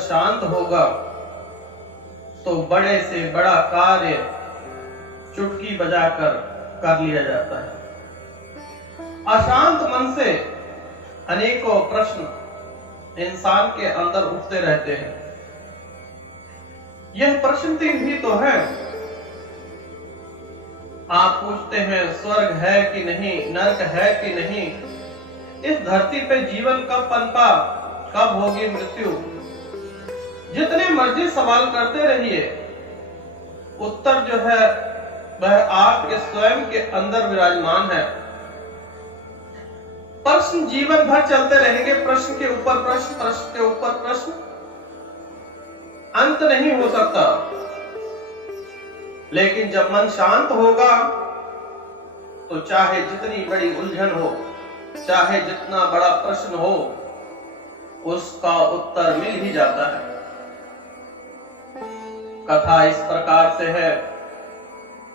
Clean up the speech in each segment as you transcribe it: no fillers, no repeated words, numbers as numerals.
शांत होगा तो बड़े से बड़ा कार्य चुटकी बजाकर कर लिया जाता है। अशांत मन से अनेकों प्रश्न इंसान के अंदर उठते रहते हैं। यह प्रश्न भी तो है। आप पूछते हैं स्वर्ग है कि नहीं, नरक है कि नहीं, इस धरती पे जीवन कब पनपा, कब होगी मृत्यु। जितने मर्जी सवाल करते रहिए, उत्तर जो है वह आपके स्वयं के अंदर विराजमान है। प्रश्न जीवन भर चलते रहेंगे, प्रश्न के ऊपर प्रश्न, प्रश्न के ऊपर प्रश्न, अंत नहीं हो सकता। लेकिन जब मन शांत होगा तो चाहे जितनी बड़ी उलझन हो, चाहे जितना बड़ा प्रश्न हो, उसका उत्तर मिल ही जाता है। कथा इस प्रकार से है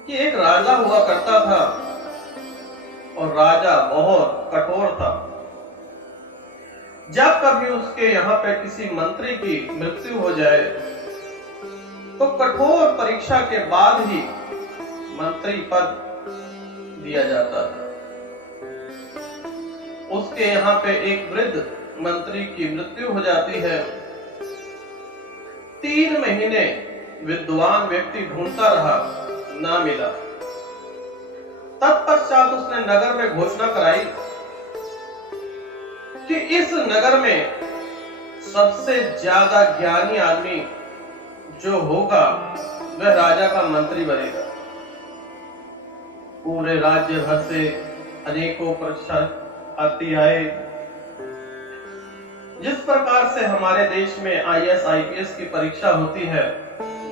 कि एक राजा हुआ करता था और राजा बहुत कठोर था। जब कभी उसके यहाँ पे किसी मंत्री की मृत्यु हो जाए तो कठोर परीक्षा के बाद ही मंत्री पद दिया जाता था। उसके यहाँ पे एक वृद्ध मंत्री की मृत्यु हो जाती है। 3 महीने विद्वान व्यक्ति ढूंढता रहा, ना मिला। तत्पश्चात उसने नगर में घोषणा कराई कि इस नगर में सबसे ज्यादा ज्ञानी आदमी जो होगा वह राजा का मंत्री बनेगा। पूरे राज्य भर से अनेकों परीक्षार्थी आए। जिस प्रकार से हमारे देश में IAS IPS की परीक्षा होती है,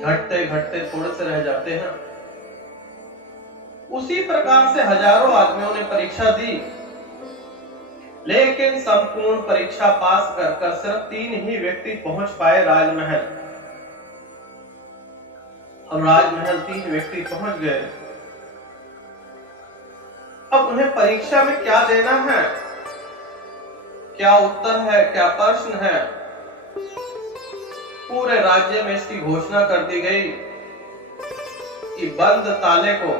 घटते घटते थोड़े से रह जाते हैं, उसी प्रकार से हजारों आदमियों ने परीक्षा दी। लेकिन संपूर्ण परीक्षा पास कर सिर्फ 3 ही व्यक्ति पहुंच पाए राजमहल। अब राजमहल 3 व्यक्ति पहुंच गए। अब उन्हें परीक्षा में क्या देना है, क्या उत्तर है, क्या प्रश्न है, पूरे राज्य में इसकी घोषणा कर दी गई कि बंद ताले को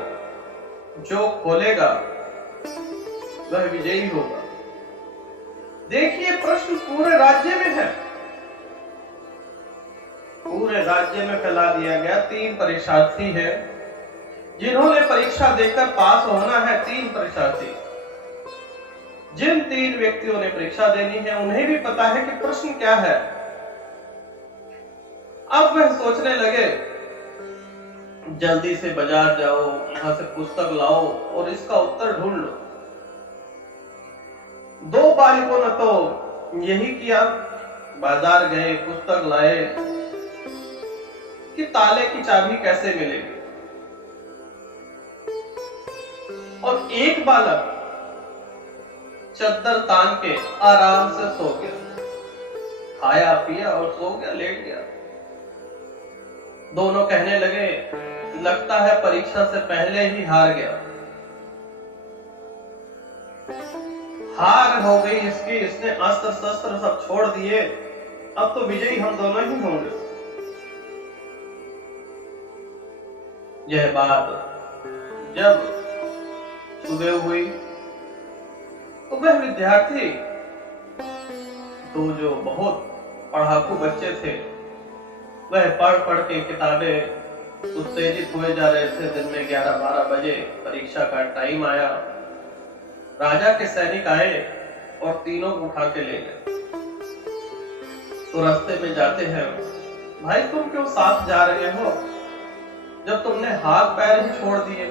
जो खोलेगा वह विजयी होगा। देखिए, प्रश्न पूरे राज्य में है, पूरे राज्य में फैला दिया गया। 3 परीक्षार्थी हैं जिन्होंने परीक्षा देकर पास होना है। 3 परीक्षार्थी, जिन 3 व्यक्तियों ने परीक्षा देनी है उन्हें भी पता है कि प्रश्न क्या है। अब वह सोचने लगे, जल्दी से बाजार जाओ, वहां से पुस्तक लाओ और इसका उत्तर ढूंढ लो। 2 बालकों ने तो यही किया, बाजार गए, पुस्तक लाए कि ताले की चाबी कैसे मिलेगी। और एक बालक चद्दर तान के आराम से सो गया, खाया पिया और सो गया, लेट गया। दोनों कहने लगे, लगता है परीक्षा से पहले ही हार गया। हार हो गई इसकी, इसने अस्त्र शस्त्र सब छोड़ दिए, अब तो विजयी हम दोनों ही होंगे। यह बात जब सुबह हुई तो वह विद्यार्थी, तो जो बहुत पढ़ाकू बच्चे थे, वह पढ़ के किताबें उत्तेजित हुए जा रहे थे। दिन में 11-12 बजे परीक्षा का टाइम आया। राजा के सैनिक आए और तीनों को उठा के ले गए। तो रास्ते में जाते हैं, भाई तुम क्यों साथ जा रहे हो जब तुमने हाथ पैर ही छोड़ दिए।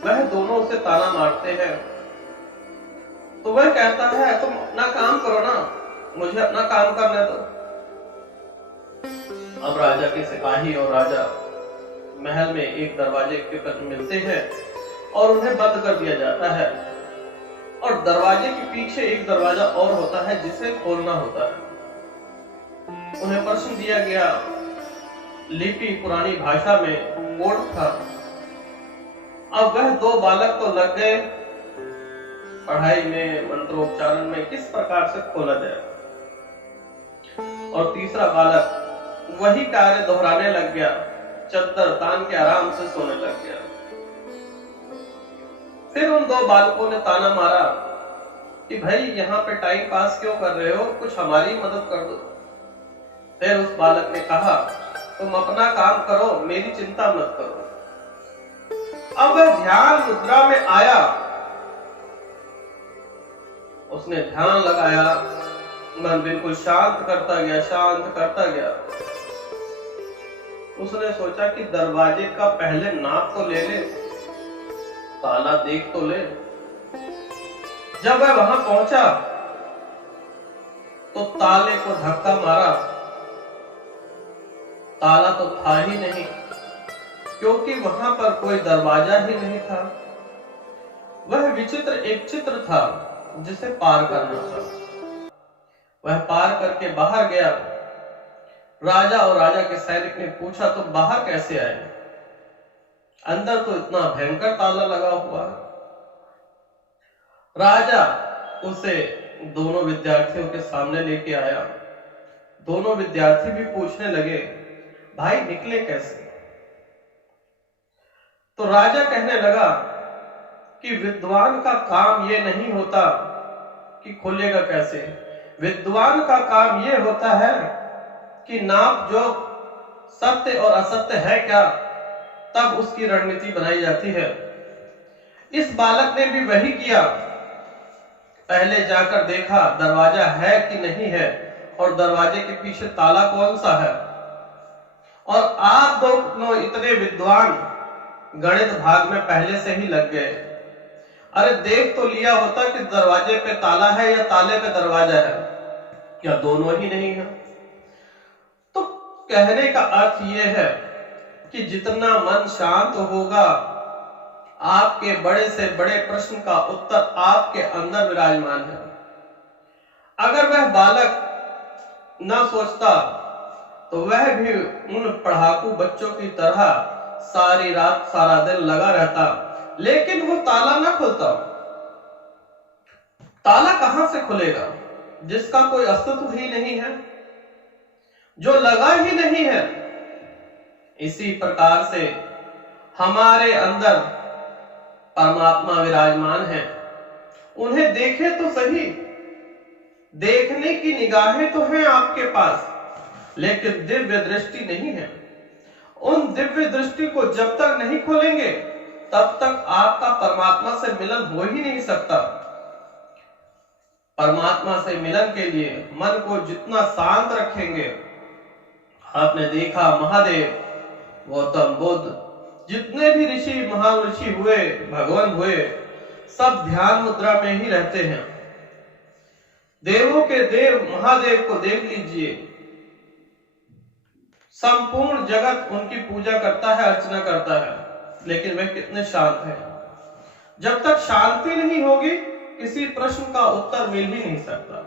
वह दोनों उसे ताना मारते हैं। तो वह कहता है, तुम अपना काम करो ना, मुझे अपना काम करने दो। अब राजा के सिपाही और राजा महल में एक दरवाजे के पर मिलते हैं और उन्हें बंद कर दिया जाता है। और दरवाजे के पीछे एक दरवाजा और होता है जिसे खोलना होता है। उन्हें प्रश्न दिया गया, लिपि पुरानी भाषा में कोड था। अब वह 2 बालक तो लग गए पढ़ाई में, मंत्रोच्चारण में, किस प्रकार से खोला जाए। और तीसरा बालक वही कार्य दोहराने लग गया, चद्दर तान के आराम से सोने लग गया। फिर उन दो बालकों ने ताना मारा कि भाई यहाँ पे टाइम पास क्यों कर रहे हो, कुछ हमारी मदद कर दो। फिर उस बालक ने कहा, तुम अपना काम करो, मेरी चिंता मत करो। अब वह ध्यान मुद्रा में आया, उसने ध्यान लगाया, मन बिल्कुल शांत करता गया, शांत करता गया। उसने सोचा कि दरवाजे का पहले नाप तो ले ले, ताला देख तो ले। जब वह वहां पहुंचा तो ताले को धक्का मारा, ताला तो था ही नहीं, क्योंकि वहां पर कोई दरवाजा ही नहीं था। वह विचित्र एक चित्र था जिसे पार करना था। वह पार करके बाहर गया। राजा और राजा के सैनिक ने पूछा, तुम बाहर कैसे आए? अंदर तो इतना भयंकर ताला लगा हुआ है। राजा उसे दोनों विद्यार्थियों के सामने लेके आया। दोनों विद्यार्थी भी पूछने लगे, भाई निकले कैसे? तो राजा कहने लगा कि विद्वान का काम ये नहीं होता कि खुलेगा कैसे। विद्वान का काम ये होता है कि नाप जो सत्य और असत्य है क्या, तब उसकी रणनीति बनाई जाती है। इस बालक ने भी वही किया। पहले जाकर देखा दरवाजा है कि नहीं है, और दरवाजे के पीछे ताला कौन सा है। और आप दोनों इतने विद्वान गणित भाग में पहले से ही लग गए। अरे देख तो लिया होता कि दरवाजे पे ताला है या ताले पे दरवाजा है, या दोनों ही नहीं है। तो कहने का अर्थ यह है कि जितना मन शांत होगा, आपके बड़े से बड़े प्रश्न का उत्तर आपके अंदर विराजमान है। अगर वह बालक न सोचता तो वह भी उन पढ़ाकू बच्चों की तरह सारी रात सारा दिन लगा रहता, लेकिन वो ताला न खुलता। ताला कहां से खुलेगा जिसका कोई अस्तित्व ही नहीं है, जो लगा ही नहीं है। इसी प्रकार से हमारे अंदर परमात्मा विराजमान है। उन्हें देखें तो सही, देखने की निगाहें तो हैं आपके पास, लेकिन दिव्य दृष्टि नहीं है। उन दिव्य दृष्टि को जब तक नहीं खोलेंगे, तब तक आपका परमात्मा से मिलन हो ही नहीं सकता। परमात्मा से मिलन के लिए मन को जितना शांत रखेंगे, आपने देखा महादेव, गौतम बुद्ध, जितने भी ऋषि महान ऋषि हुए, भगवान हुए, सब ध्यान मुद्रा में ही रहते हैं। देवों के देव महादेव को देख लीजिए, संपूर्ण जगत उनकी पूजा करता है, अर्चना करता है, लेकिन वे कितने शांत हैं। जब तक शांति नहीं होगी, किसी प्रश्न का उत्तर मिल ही नहीं सकता।